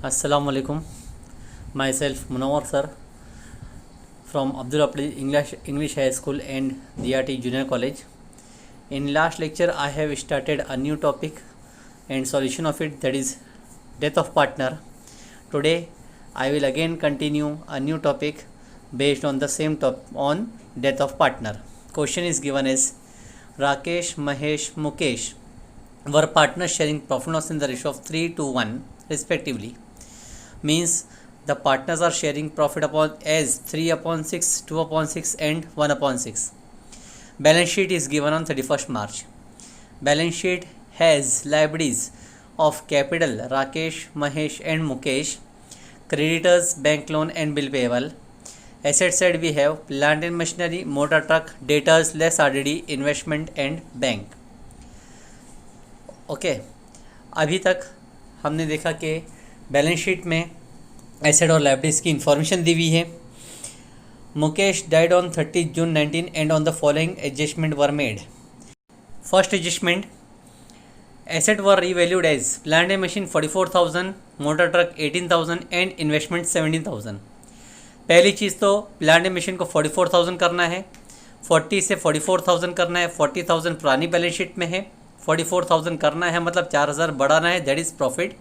Assalamualaikum. Myself Munawar sir from Abdul Apli English High School and DRT Junior College. In last lecture I have started a new topic and solution of it, that is death of partner. Today I will again continue a new topic based on the same topic on death of partner. Question is given as Rakesh, Mahesh, Mukesh were partners sharing profit loss in the ratio of 3:1 respectively. Means the partners are sharing profit upon as 3/6, 2/6 and 1/6. Balance sheet is given on 31st March. Balance sheet has liabilities of capital Rakesh, Mahesh and Mukesh, creditors bank loan and bill payable. Asset side we have plant and machinery, motor truck, debtors less RDD, investment and bank. Okay अभी तक हमने देखा कि balance sheet में asset और liabilities की information दी हुई है. Mukesh died on 30 June 19 and on the following adjustment were made. First adjustment, asset were revalued as plant and machine 44,000, motor truck 18,000 and investment 17,000. पहली चीज़ तो प्लांट एंड मशीन को 44,000 करना है, 40 से 44,000 करना है. 40,000 पुरानी बैलेंस शीट में है, 44,000 करना है मतलब 4,000 बढ़ाना है, that is profit.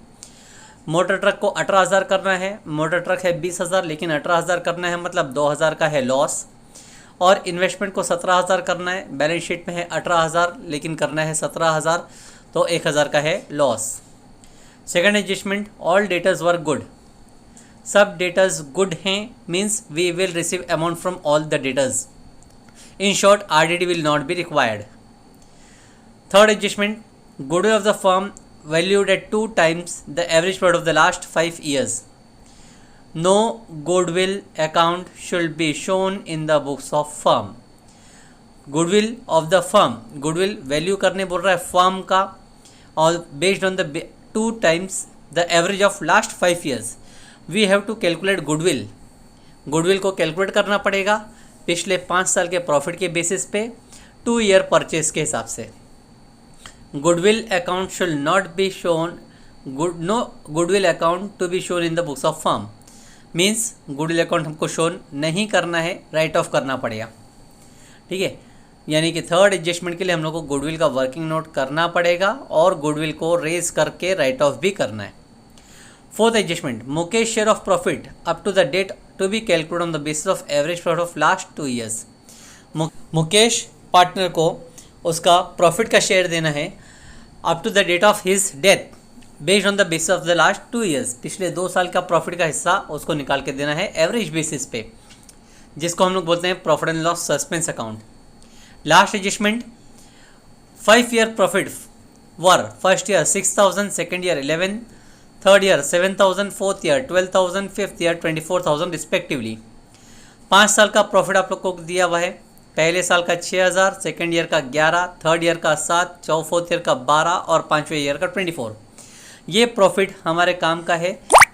Motor truck को 18,000 करना है, मोटर ट्रक है 20,000 लेकिन 18,000 करना है मतलब 2,000 का है लॉस. और इन्वेस्टमेंट को 17,000 करना है, बैलेंस शीट में है 18,000 लेकिन करना है 17,000 तो 1,000 का है loss. Second adjustment, all debtors were good. सब डेटर्स गुड हैं means we will receive amount from all the debtors. In short RDD will not be required. Third adjustment, goodwill of the firm valued at 2 times the average profit of the last 5 years. No goodwill account should be shown in the books of firm. Goodwill of the firm, goodwill value करने बोल रहा है firm का और based on the 2 times the average of last 5 years. We have to calculate goodwill. goodwill को calculate करना पड़ेगा पिछले 5 साल के प्रॉफिट के बेसिस पे 2 ईयर परचेज के हिसाब से. Goodwill account should not be shown. No goodwill account to be shown in the books of firm. Means goodwill account हमको शो नहीं करना है, राइट ऑफ करना पड़ेगा. ठीक है, यानी कि थर्ड एडजस्टमेंट के लिए हम लोग को गुडविल का वर्किंग नोट करना पड़ेगा और गुडविल को रेज करके राइट ऑफ भी करना है. Fourth adjustment, Mukesh share of profit up to the date to be calculate on the basis of average profit of last 2 years. Mukesh partner को उसका प्रॉफिट का शेयर देना है up to the date of his death based on the basis of the last 2 years. पिछले 2 साल का profit का हिस्सा उसको निकाल के देना है एवरेज बेसिस पे, जिसको हम लोग बोलते हैं profit and loss suspense account. Last adjustment, 5 year profit were first year 6,000, second year 11, third year 7,000, fourth year 12,000, fifth year 24,000 respectively. 5 साल का प्रॉफिट आप लोग को दिया हुआ है. पहले साल का 6,000, सेकेंड ईयर का 11, थर्ड ईयर का 7, फोर्थ ईयर का 12 और पाँचवें ईयर का 24. ये प्रॉफिट हमारे काम का है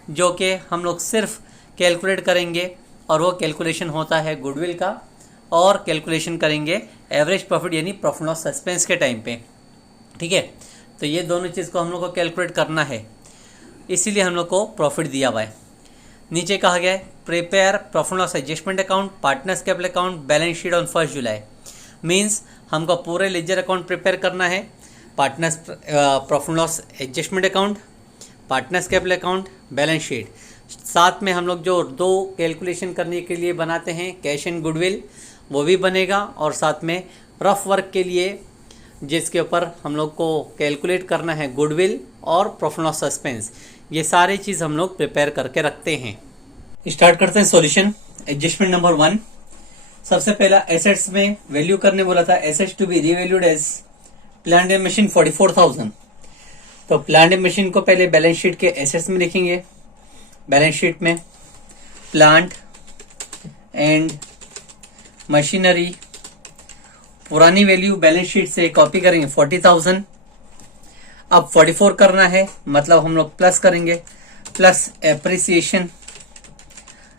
जो कि हम लोग सिर्फ कैलकुलेट करेंगे और वो कैलकुलेशन होता है गुडविल का और कैलकुलेशन करेंगे एवरेज प्रॉफिट यानी प्रॉफिट लॉस सस्पेंस के टाइम पे. ठीक है, तो ये दोनों चीज़ को हम लोग को कैलकुलेट करना है, इसीलिए हम लोग को प्रॉफिट दिया हुआ है. नीचे कहा गया है prepare profit loss adjustment account, partners capital account, balance sheet on 1 July. Means हमको पूरे लेजर अकाउंट प्रिपेयर करना है, partners profit loss adjustment account, partners capital account, balance sheet. साथ में हम लोग जो 2 कैलकुलेशन करने के लिए बनाते हैं कैश एंड गुडविल वो भी बनेगा, और साथ में रफ वर्क के लिए जिसके ऊपर हम लोग को कैलकुलेट करना है गुडविल और प्रॉफिट लॉस सस्पेंस, ये सारी चीज़ हम लोग प्रिपेयर करके रखते हैं. स्टार्ट करते हैं सॉल्यूशन. एडजस्टमेंट नंबर 1, सबसे पहला एसेट्स में वैल्यू करने बोला था, assets to be revalued as plant and machine 44,000. तो प्लांट एंड मशीन को पहले बैलेंस शीट के एसेट्स में लिखेंगे. बैलेंस शीट में प्लांट एंड मशीनरी पुरानी वैल्यू बैलेंस शीट से कॉपी करेंगे 40,000. अब 44 करना है मतलब हम लोग प्लस करेंगे, प्लस एप्रिसिएशन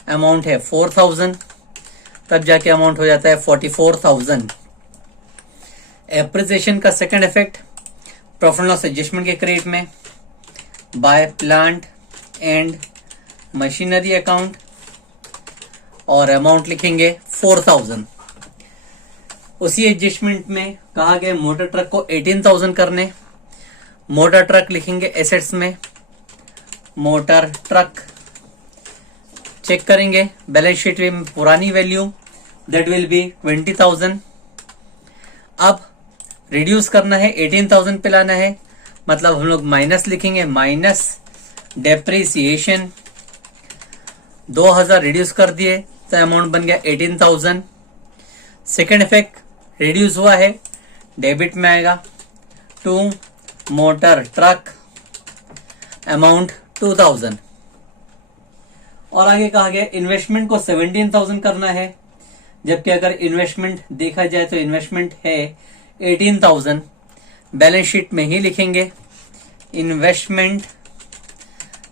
अमाउंट है 4,000, तब जाके अमाउंट हो जाता है 44,000. एप्रिसिएशन का second effect profit loss adjustment के क्रेडिट में by plant and machinery account और अमाउंट लिखेंगे 4000। उसी एडजस्टमेंट में कहा गया मोटर ट्रक को 18,000 करने। मोटर ट्रक लिखेंगे एसेट्स में, मोटर ट्रक चेक करेंगे बैलेंस शीट में पुरानी वैल्यू, दैट विल बी 20,000। अब रिड्यूस करना है, 18,000 पे लाना है, मतलब हम लोग माइनस लिखेंगे, माइनस डेप्रिसिएशन 2000 रिड्यूस कर दिए तो अमाउंट बन गया 18,000। सेकेंड इफेक्ट रिड्यूस हुआ है, डेबिट में आएगा टू मोटर ट्रक अमाउंट 2000। और आगे कहा गया इन्वेस्टमेंट को 17,000 करना है, जबकि अगर इन्वेस्टमेंट देखा जाए तो इन्वेस्टमेंट है 18,000। बैलेंस शीट में ही लिखेंगे इन्वेस्टमेंट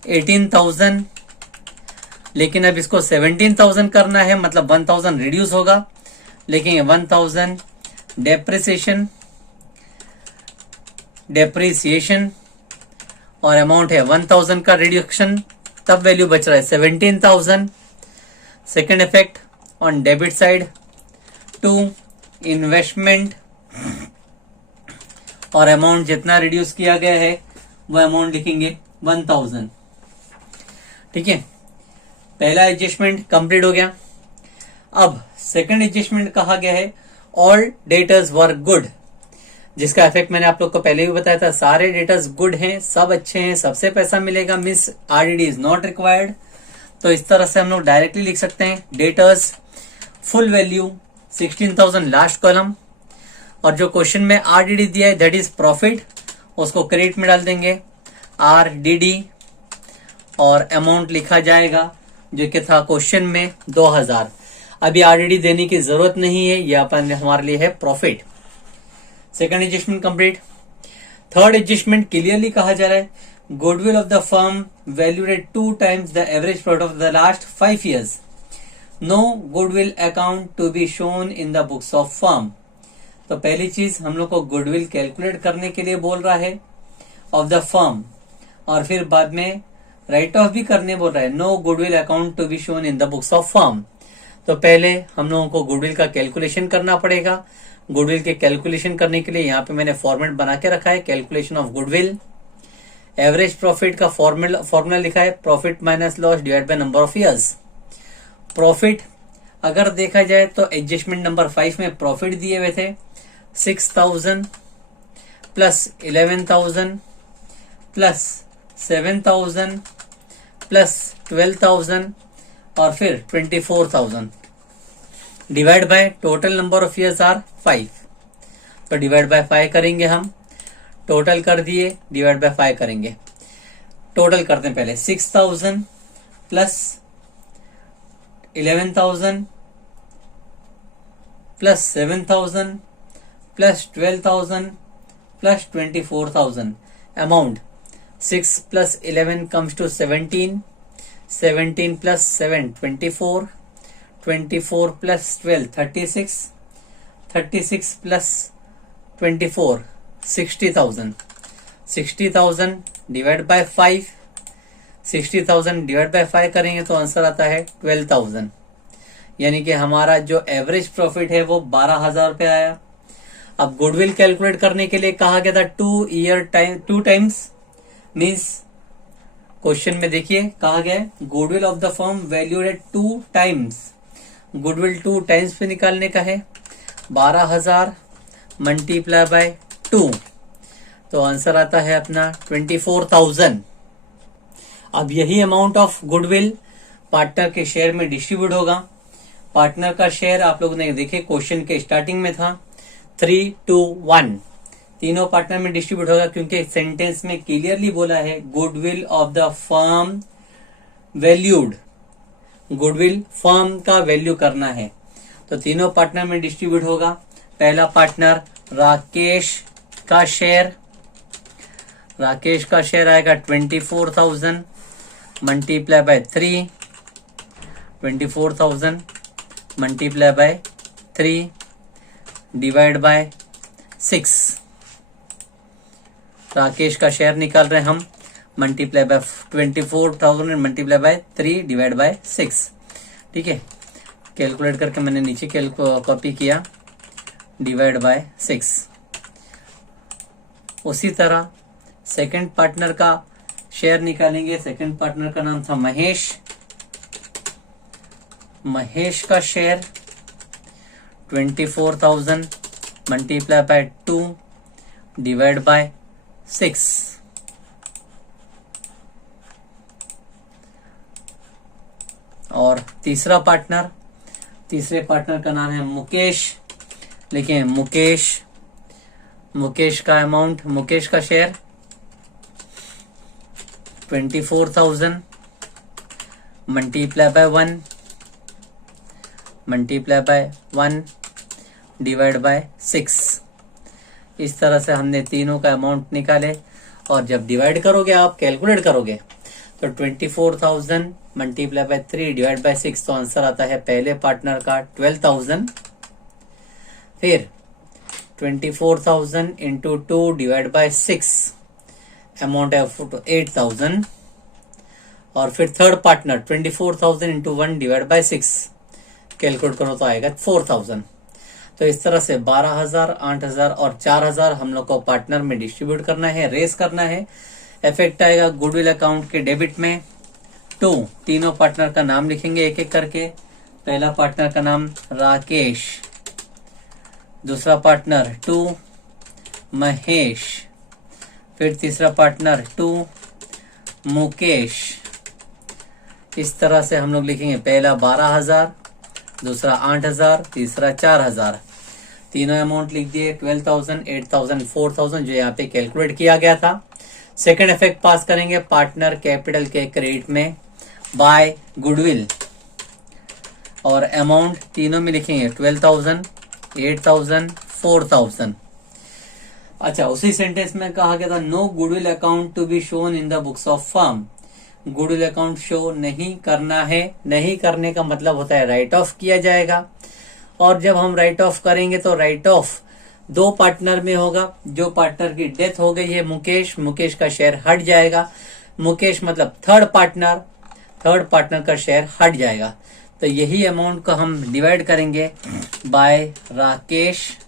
18,000, लेकिन अब इसको 17,000 करना है, मतलब 1,000 रिड्यूस होगा, लिखेंगे 1,000 डेप्रिसिएशन और अमाउंट है 1,000 का रिड्यूक्शन, तब वैल्यू बच रहा है 17,000। Second effect on debit side to investment और अमाउंट जितना रिड्यूस किया गया है वह अमाउंट लिखेंगे 1,000। ठीक है, पहला एडजस्टमेंट कंप्लीट हो गया। अब सेकंड एडजस्टमेंट कहा गया है ऑल डेटर्स वर गुड, जिसका इफेक्ट मैंने आप लोग को पहले भी बताया था, सारे डेटर्स गुड हैं, सब अच्छे हैं, सबसे पैसा मिलेगा, miss RDD is not required. तो इस तरह से हम लोग डायरेक्टली लिख सकते हैं debtors full value 16,000 last column, और जो क्वेश्चन में आरडीडी दिया है दैट इज प्रॉफिट, उसको क्रेडिट में डाल देंगे आरडीडी और अमाउंट लिखा जाएगा जो कि था क्वेश्चन में 2000। अभी आरडीडी देने की जरूरत नहीं है, यह अपन हमारे लिए है profit. Second adjustment complete. Third adjustment clearly कहा जा रहा है goodwill of the firm valued at 2 times the average profit of the last 5 years। No goodwill account to be shown in the books of firm. तो पहली चीज हम लोग को गुडविल कैलकुलेट करने के लिए बोल रहा है ऑफ द फर्म, और फिर बाद में राइट ऑफ भी करने बोल रहा है, no goodwill account to be shown in the books of firm. तो पहले हम लोगों को गुडविल का कैलकुलेशन करना पड़ेगा। गुडविल के कैलकुलेशन करने के लिए यहाँ पे मैंने फॉर्मेट बना के रखा है, calculation of goodwill. Average profit का फॉर्मूला लिखा है profit minus loss divide by number of years. Profit अगर देखा जाए तो एडजस्टमेंट नंबर 5 में प्रॉफिट दिए हुए थे 6,000 प्लस 11,000 प्लस 7,000 प्लस 12,000 और फिर 24,000 divide by total number of years are 5। तो डिवाइड बाय 5 करेंगे हम, टोटल कर दिए, डिवाइड बाय 5 करेंगे, टोटल करते हैं पहले 6,000 plus 11,000 plus 7,000 plus 12,000 plus 24,000 amount 6 plus 11 comes to 17, 17 plus 7 24, 24 plus 12 36, 36 plus 24 60,000, 60,000 divide by 5, 60,000 divide by 5 करेंगे तो आंसर आता है 12,000। यानी कि हमारा जो एवरेज प्रॉफिट है वो 12,000 रुपये आया। अब गुडविल कैलकुलेट करने के लिए कहा गया था 2 times मीन्स क्वेश्चन में देखिए कहा गया है goodwill of the firm valued at 2 times। Goodwill 2 times पे निकालने का है, 12,000 मल्टीप्लाई बाय 2, तो आंसर आता है अपना 24,000। अब यही अमाउंट ऑफ गुडविल पार्टनर के शेयर में डिस्ट्रीब्यूट होगा। पार्टनर का शेयर आप लोगों ने देखे क्वेश्चन के स्टार्टिंग में था 3:1, तीनों पार्टनर में डिस्ट्रीब्यूट होगा, क्योंकि सेंटेंस में क्लियरली बोला है goodwill of the firm valued, goodwill firm का वैल्यू करना है, तो तीनों पार्टनर में डिस्ट्रीब्यूट होगा। पहला पार्टनर राकेश का शेयर, राकेश का शेयर आएगा 24,000 multiply by 3, 24,000 multiply by 3 divide by 6। Rakesh का शेयर निकाल रहे हैं हम, multiply by 24,000 multiply by 3 divide by 6। ठीक है, कैलकुलेट करके मैंने नीचे कॉपी किया, डिवाइड बाय 6। उसी तरह सेकंड पार्टनर का शेयर निकालेंगे। सेकंड पार्टनर का नाम था महेश। महेश का share 24,000 multiply by 2 divide by 6। और तीसरे पार्टनर का नाम है मुकेश। लिखें मुकेश का अमाउंट, मुकेश का share 24,000 multiply by 1 divide by 6। इस तरह से हमने तीनों का अमाउंट निकाले। और जब डिवाइड करोगे, आप कैलकुलेट करोगे, तो 24,000 मल्टीप्लाई बाय 3 डिवाइड बाय 6, तो आंसर आता है पहले पार्टनर का 12,000। फिर 24,000 इंटू 2 डिवाइड बाय 6, अमाउंट है 8,000। और फिर third partner 24,000 into 1 divide by 6, calculate करो तो आएगा 4,000। तो इस तरह से 12,000, 8,000 और 4,000 हम लोग को पार्टनर में डिस्ट्रीब्यूट करना है, रेस करना है। इफेक्ट आएगा गुडविल अकाउंट के डेबिट में 2। तीनों पार्टनर का नाम लिखेंगे एक एक करके। पहला पार्टनर का नाम राकेश, दूसरा पार्टनर 2 महेश, फिर तीसरा पार्टनर 2 मुकेश। इस तरह से हम लोग लिखेंगे, पहला 12,000, दूसरा 8,000, तीसरा 4,000। तीनों अमाउंट लिख दिए, 12,000, 8,000, 4,000, जो यहाँ पे कैलकुलेट किया गया था। सेकंड इफेक्ट पास करेंगे पार्टनर कैपिटल के क्रेडिट में बाय गुडविल। और अमाउंट तीनों में लिखेंगे 12,000, 8,000, 4,000। अच्छा, उसी सेंटेंस में कहा गया था no goodwill account to be shown in the books of firm. Goodwill account show नहीं करना है। नहीं करने का मतलब होता है राइट ऑफ किया जाएगा। और जब हम राइट ऑफ करेंगे तो राइट ऑफ 2 पार्टनर में होगा। जो पार्टनर की डेथ हो गई है मुकेश का शेयर हट जाएगा। मुकेश मतलब थर्ड पार्टनर का शेयर हट जाएगा। तो यही अमाउंट को हम डिवाइड करेंगे बाय राकेश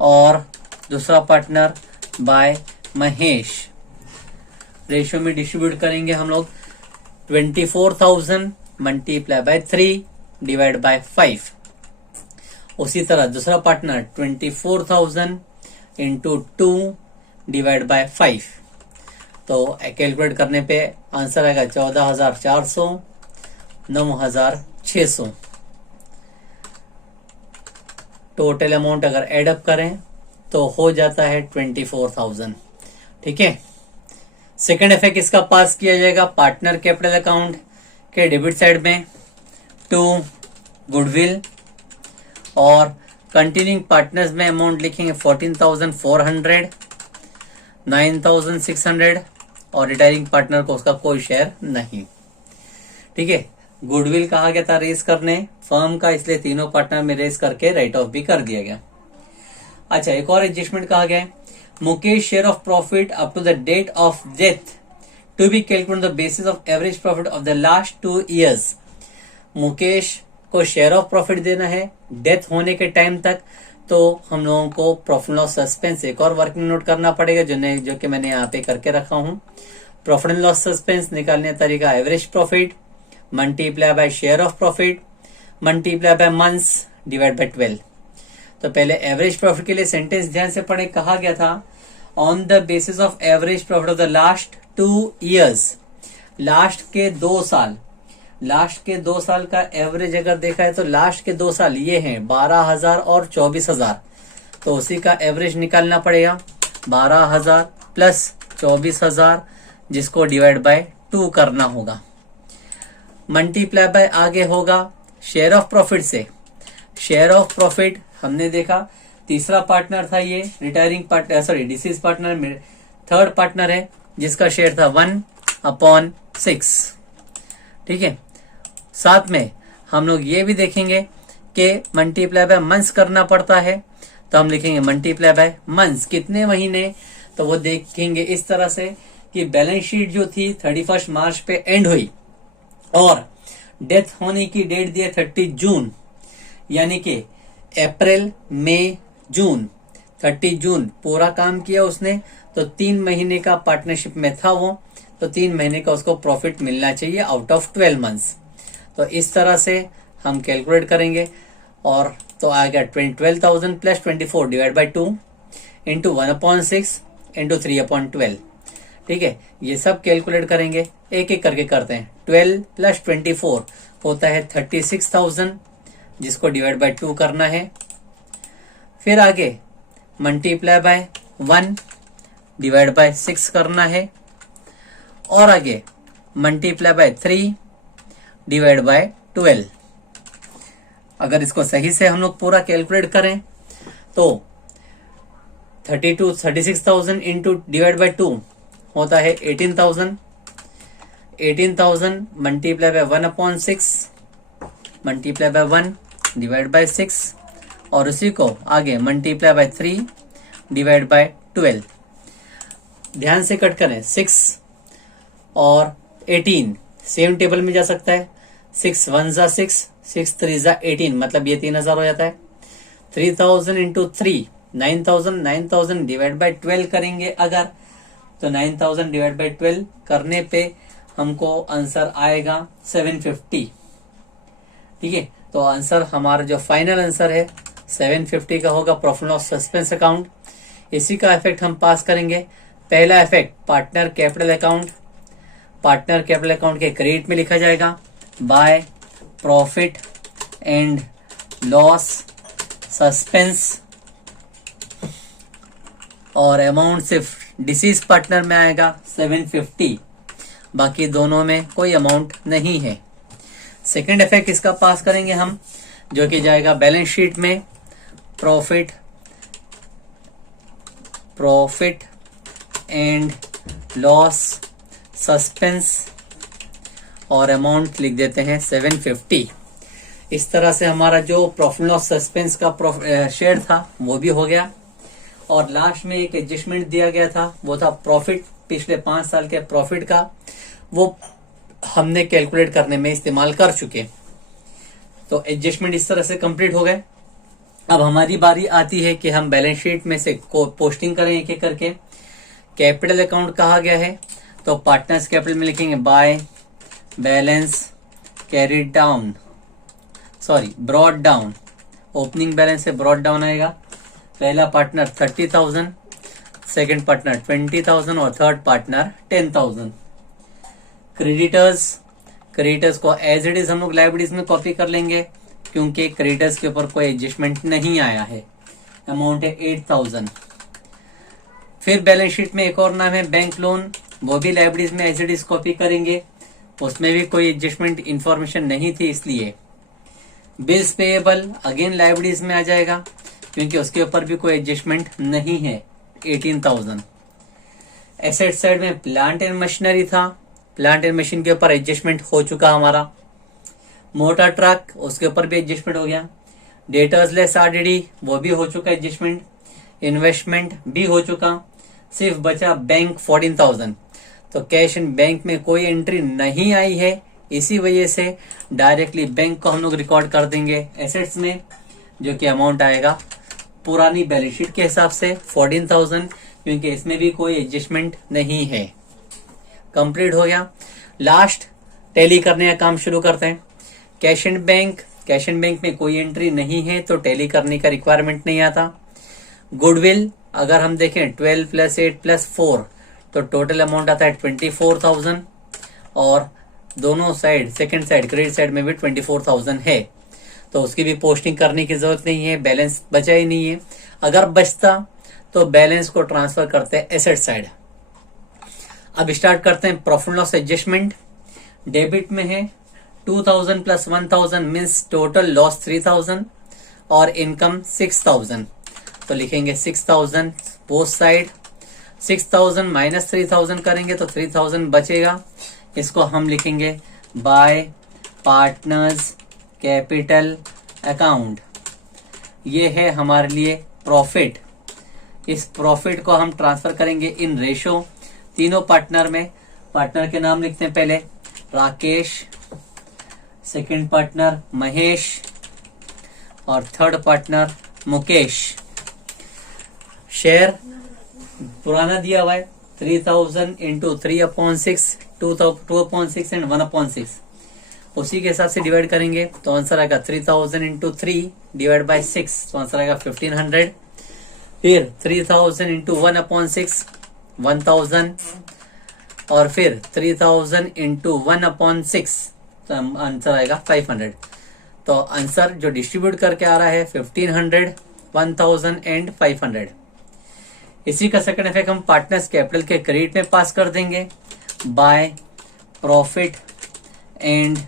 और दूसरा पार्टनर बाय महेश। रेशियो में डिस्ट्रीब्यूट करेंगे हम लोग 24,000 मल्टीप्लाई बाय 3 डिवाइड बाय 5। उसी तरह दूसरा पार्टनर 24,000 इंटू 2 डिवाइड बाय 5। तो कैलकुलेट करने पे आंसर आएगा 14,400, 9,600। टोटल अमाउंट अगर एडअप करें तो हो जाता है 24,000। ठीक है। सेकेंड इफेक्ट इसका पास किया जाएगा पार्टनर कैपिटल अकाउंट के डेबिट साइड में 2 गुडविल। और कंटिन्यूइंग पार्टनर्स में अमाउंट लिखेंगे 14,400, 9,600 और रिटायरिंग पार्टनर को उसका कोई शेयर नहीं। ठीक है। गुडविल कहा गया था रेस करने फर्म का, इसलिए तीनों पार्टनर में रेस करके राइट ऑफ भी कर दिया गया। अच्छा, एक और एडजस्टमेंट कहा गया है Mukesh share of profit up to the date of death to be calculated on the basis of average profit of the last 2 years। Mukesh को शेयर ऑफ प्रॉफिट देना है डेथ होने के टाइम तक। तो हम लोगों को प्रॉफिट लॉस सस्पेंस एक और वर्किंग नोट करना पड़ेगा, जो कि मैंने यहाँ पे करके रखा हूँ। प्रॉफिट एंड लॉस सस्पेंस निकालने का तरीका average profit multiply by share of profit multiply by months divide by 12। तो पहले एवरेज प्रॉफिट के लिए सेंटेंस ध्यान से पढ़े। कहा गया था on the basis of average profit of the last 2 years। Last के 2 साल का एवरेज अगर देखा है तो लास्ट के 2 साल ये हैं 12,000 और 24,000। तो उसी का एवरेज निकालना पड़ेगा 12,000 प्लस 24,000, जिसको डिवाइड बाय 2 करना होगा। मल्टीप्लाई बाय आगे होगा शेयर ऑफ प्रॉफिट से। शेयर ऑफ प्रॉफिट हमने देखा तीसरा पार्टनर था ये रिटायरिंग पार्टनर, डिसीज पार्टनर में थर्ड पार्टनर है जिसका शेयर था 1/6। ठीक है। साथ में हम लोग ये भी देखेंगे कि मल्टीप्लाई बाय मंथ्स करना पड़ता है। तो हम लिखेंगे मल्टीप्लाई बाय मंथ्स, कितने महीने, तो वो देखेंगे इस तरह से कि बैलेंस शीट जो थी 31 मार्च पे एंड हुई और डेथ होने की डेट दी है 30 जून, यानी कि अप्रैल मई जून, 30 जून पूरा काम किया उसने, तो 3 महीने का पार्टनरशिप में था वो, तो 3 महीने का उसको प्रॉफिट मिलना चाहिए आउट ऑफ 12 मंथ्स। तो इस तरह से हम कैलकुलेट करेंगे और तो आ गया 12,000 plus 24 divide by 2 into 1/6 into 3/12। ठीक है, ये सब कैलकुलेट करेंगे, एक एक करके करते हैं। 12 प्लस 24 होता है 36,000, जिसको डिवाइड बाय 2 करना है। फिर आगे मल्टीप्लाई बाय 1 डिवाइड बाय 6 करना है और आगे मल्टीप्लाई बाय 3 डिवाइड बाय 12। अगर इसको सही से हम लोग पूरा कैलकुलेट करें तो 36,000 इंटू डिवाइड बाय 2 होता है 18,000। 18,000 multiply by 1/6 multiply by 1 divide by 6 और उसी को आगे मल्टीप्लाई बाय 3 डिवाइड बाय 12। ध्यान से कट करें, 6 और 18 सेम टेबल में जा सकता है। 6 1 जा 6, 6 3 जा 18, मतलब ये 3,000 हो जाता है। 3,000 इंटू 3 9,000, 9,000 डिवाइड बाय 12 करेंगे अगर, तो 9,000 डिवाइड बाय 12 करने पे हमको आंसर आएगा 750। ठीक है, तो आंसर हमारा जो फाइनल आंसर है 750 का होगा प्रॉफिट लॉस सस्पेंस अकाउंट। इसी का इफेक्ट हम पास करेंगे। पहला effect partner capital account, partner capital account के क्रेडिट में लिखा जाएगा by profit and loss suspense, और अमाउंट सिर्फ डिसीज पार्टनर में आएगा 750, बाकी दोनों में कोई अमाउंट नहीं है। सेकंड इफेक्ट इसका पास करेंगे हम, जो कि जाएगा बैलेंस शीट में प्रॉफिट एंड लॉस सस्पेंस और अमाउंट लिख देते हैं 750। इस तरह से हमारा जो प्रॉफिट लॉस सस्पेंस का शेयर था वो भी हो गया। और लास्ट में एक एडजस्टमेंट दिया गया था, वो था प्रॉफिट, पिछले 5 साल के प्रॉफिट का, वो हमने कैलकुलेट करने में इस्तेमाल कर चुके। तो एडजस्टमेंट इस तरह से कंप्लीट हो गए। अब हमारी बारी आती है कि हम बैलेंस शीट में से पोस्टिंग करें एक एक करके। कैपिटल अकाउंट कहा गया है तो पार्टनर्स कैपिटल में लिखेंगे by balance carried down, brought down. Opening balance से ब्रॉड डाउन आएगा। पहला पार्टनर 30,000, सेकंड पार्टनर 20,000 और थर्ड पार्टनर 10,000। क्रेडिटर्स को एज इट इज हम लोग लायबिलिटीज में कॉपी कर लेंगे, क्योंकि क्रेडिटर्स के ऊपर कोई एडजस्टमेंट नहीं आया है। अमाउंट है 8,000। फिर बैलेंस शीट में एक और नाम है बैंक लोन, वो भी लायबिलिटीज में एज इट इज कॉपी करेंगे, उसमें भी कोई एडजस्टमेंट इंफॉर्मेशन नहीं थी इसलिए। बिल्स पेएबल अगेन लायबिलिटीज में आ जाएगा, क्योंकि उसके ऊपर भी कोई एडजस्टमेंट नहीं है, 18,000। एसेट साइड में प्लांट एंड मशीनरी था, प्लांट एंड मशीन के ऊपर एडजस्टमेंट हो चुका हमारा। मोटर ट्रक, उसके ऊपर भी एडजस्टमेंट हो गया। डेटर्स लेस आरडीडी, वो भी हो चुका एडजस्टमेंट। इन्वेस्टमेंट भी हो चुका, सिर्फ बचा बैंक 14,000। तो कैश एंड बैंक में कोई एंट्री नहीं आई है, इसी वजह से डायरेक्टली बैंक को हम लोग रिकॉर्ड कर देंगे एसेट्स में, जो कि अमाउंट आएगा पुरानी बैलेंस शीट के हिसाब से 14,000, क्योंकि इसमें भी कोई एडजस्टमेंट नहीं है। कंप्लीट हो गया। लास्ट टैली करने का काम शुरू करते हैं। कैश एंड बैंक में कोई एंट्री नहीं है, तो टैली करने का रिक्वायरमेंट नहीं आता। गुडविल अगर हम देखें 12 + 8 + 4, तो टोटल अमाउंट आता है 24,000, और दोनों side second side credit side में भी 24,000 है, तो उसकी भी पोस्टिंग करने की जरूरत नहीं है, बैलेंस बचा ही नहीं है। अगर बचता तो बैलेंस को ट्रांसफर करते हैं एसेट साइड। अब स्टार्ट करते हैं प्रॉफिट लॉस एडजस्टमेंट। डेबिट में है 2,000 + 1,000 मीन्स टोटल लॉस 3,000 और इनकम 6,000, तो लिखेंगे 6,000 बोथ साइड। 6,000 माइनस 3,000 करेंगे तो 3,000 बचेगा, इसको हम लिखेंगे बाय पार्टनर्स कैपिटल अकाउंट। ये है हमारे लिए प्रॉफिट। इस प्रॉफिट को हम ट्रांसफर करेंगे इन रेशो तीनों पार्टनर में पार्टनर के नाम लिखते हैं। पहले राकेश, सेकंड पार्टनर महेश और थर्ड पार्टनर मुकेश। शेयर पुराना दिया हुआ है 3000 इंटू 3/6, 2/6 एंड 1/6, उसी के हिसाब से डिवाइड करेंगे तो आंसर आएगा 3000 इंटू 3 डिवाइड बाई 6, तो आंसर आएगा 1500। फिर 3000 इंटू 1/6 1000 और फिर 3000 इंटू 1/6 तो आंसर आएगा 500। तो आंसर जो डिस्ट्रीब्यूट करके आ रहा है 1500, 1000 एंड 500। इसी का सेकंड इफेक्ट हम पार्टनर्स कैपिटल के क्रेडिट में पास कर देंगे by profit and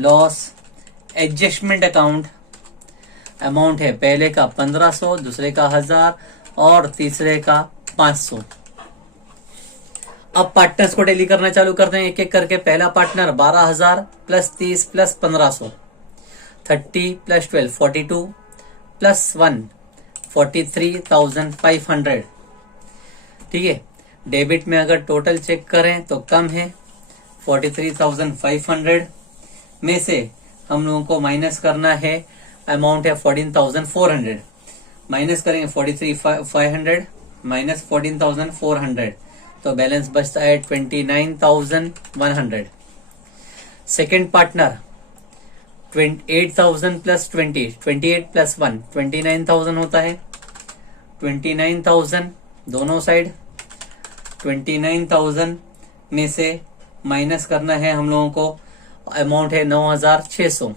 loss adjustment account. Amount है पहले का 1500, दूसरे का 1000 और तीसरे का 500। अब पार्टनर्स को टैली करना चालू करते हैं एक एक करके। पहला partner 12000 plus 30 plus 1500, 30 plus 12 42 plus 1 43,500। ठीक है, डेबिट में अगर टोटल चेक करें तो कम है 43,500 में से हम लोगों को माइनस करना है, अमाउंट है 14,400। माइनस करेंगे 43,500 माइनस 14,400 तो बैलेंस बचता है 29,100। सेकेंड पार्टनर 8,000 प्लस 20, 28 प्लस 1 29,000 होता है। 29,000 दोनों साइड, 29,000 में से माइनस करना है हम लोगों को, अमाउंट है 9,600।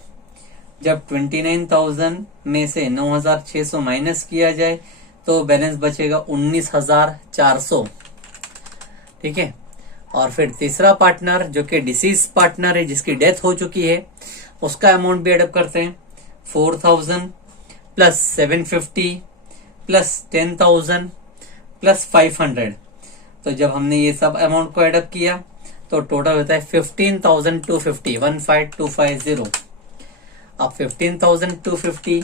जब 29,000 में से 9,600 माइनस किया जाए तो बैलेंस बचेगा 19,400। ठीक है, और फिर तीसरा पार्टनर जो कि डिसीज पार्टनर है, जिसकी डेथ हो चुकी है, उसका अमाउंट भी एडअप करते हैं 4,000 प्लस 750 प्लस 10,000 प्लस 500। तो जब हमने ये सब अमाउंट को एडअप किया तो टोटल होता है 15,250, 15,250। अब 15,250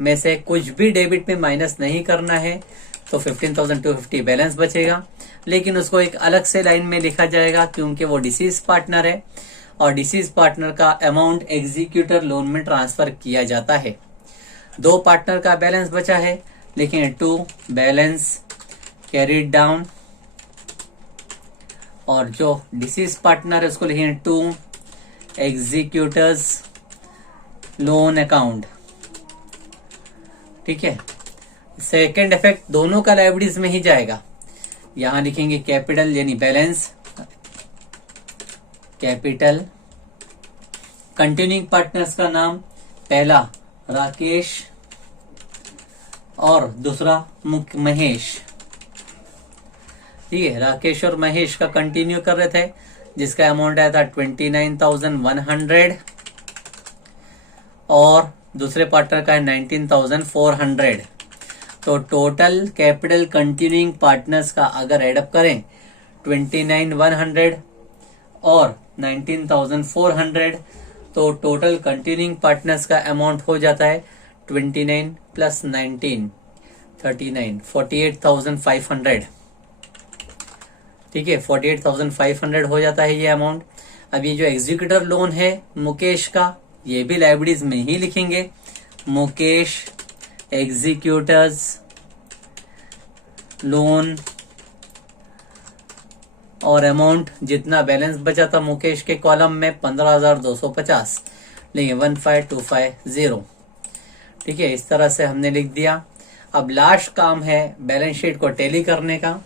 में से कुछ भी डेबिट में माइनस नहीं करना है तो 15,250 बैलेंस बचेगा, लेकिन उसको एक अलग से लाइन में लिखा जाएगा क्योंकि वो डिसीज पार्टनर है और डिसीज पार्टनर का अमाउंट एग्जीक्यूटर लोन में ट्रांसफर किया जाता है। दो पार्टनर का बैलेंस बचा है, लेकिन टू बैलेंस कैरीड डाउन, और जो डिसीज पार्टनर है उसको लिखेंगे टू एग्जीक्यूटर्स लोन अकाउंट। ठीक है, सेकेंड इफेक्ट दोनों का लायबिलिटीज में ही जाएगा। यहां लिखेंगे कैपिटल यानी बैलेंस कैपिटल। कंटिन्यूइंग पार्टनर्स का नाम पहला राकेश और दूसरा महेश। ठीक है, राकेश और महेश का कंटिन्यू कर रहे थे, जिसका अमाउंट आया था 29,100 और दूसरे पार्टनर का है 19,400। तो टोटल कैपिटल कंटिन्यूइंग पार्टनर्स का अगर एडअप करें 29,100 और 19,400 तो टोटल कंटिन्यूइंग पार्टनर्स का अमाउंट हो जाता है 29 प्लस 19 39 48,500। ठीक है, 48,500 हो जाता है ये अमाउंट। अब ये जो एग्जीक्यूटर लोन है मुकेश का, ये भी लायबिलिटीज में ही लिखेंगे मुकेश एग्जीक्यूटर्स लोन, और अमाउंट जितना बैलेंस बचा था मुकेश के कॉलम में 15,250 लेंगे 15,250। ठीक है, इस तरह से हमने लिख दिया। अब लास्ट काम है बैलेंस शीट को टैली करने का।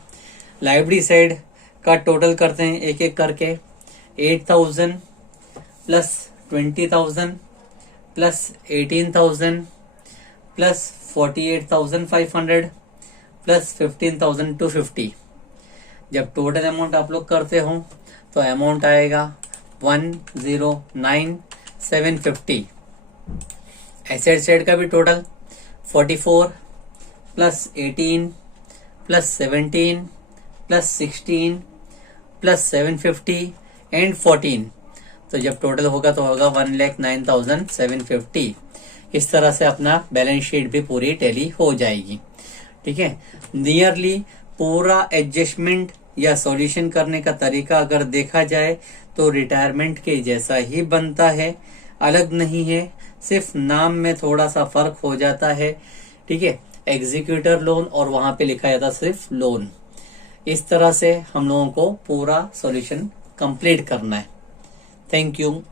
लाइब्रेरी साइड का टोटल करते हैं एक एक करके। 8,000 प्लस 20,000 प्लस 18,000 प्लस 48,500 प्लस 15,250। जब टोटल अमाउंट आप लोग करते हो तो अमाउंट आएगा 109,750। एसेट साइड का भी total 44 plus 18 plus 17 plus 16 plus 750 and 14। तो जब टोटल होगा तो होगा 1,09,750। इस तरह से अपना बैलेंस शीट भी पूरी टैली हो जाएगी। ठीक है, नियरली पूरा एडजस्टमेंट या सॉल्यूशन करने का तरीका अगर देखा जाए तो रिटायरमेंट के जैसा ही बनता है, अलग नहीं है, सिर्फ नाम में थोड़ा सा फर्क हो जाता है। ठीक है, एग्जीक्यूटर लोन और वहां पे लिखा जाता सिर्फ लोन। इस तरह से हम लोगों को पूरा सॉल्यूशन कंप्लीट करना है। Thank you.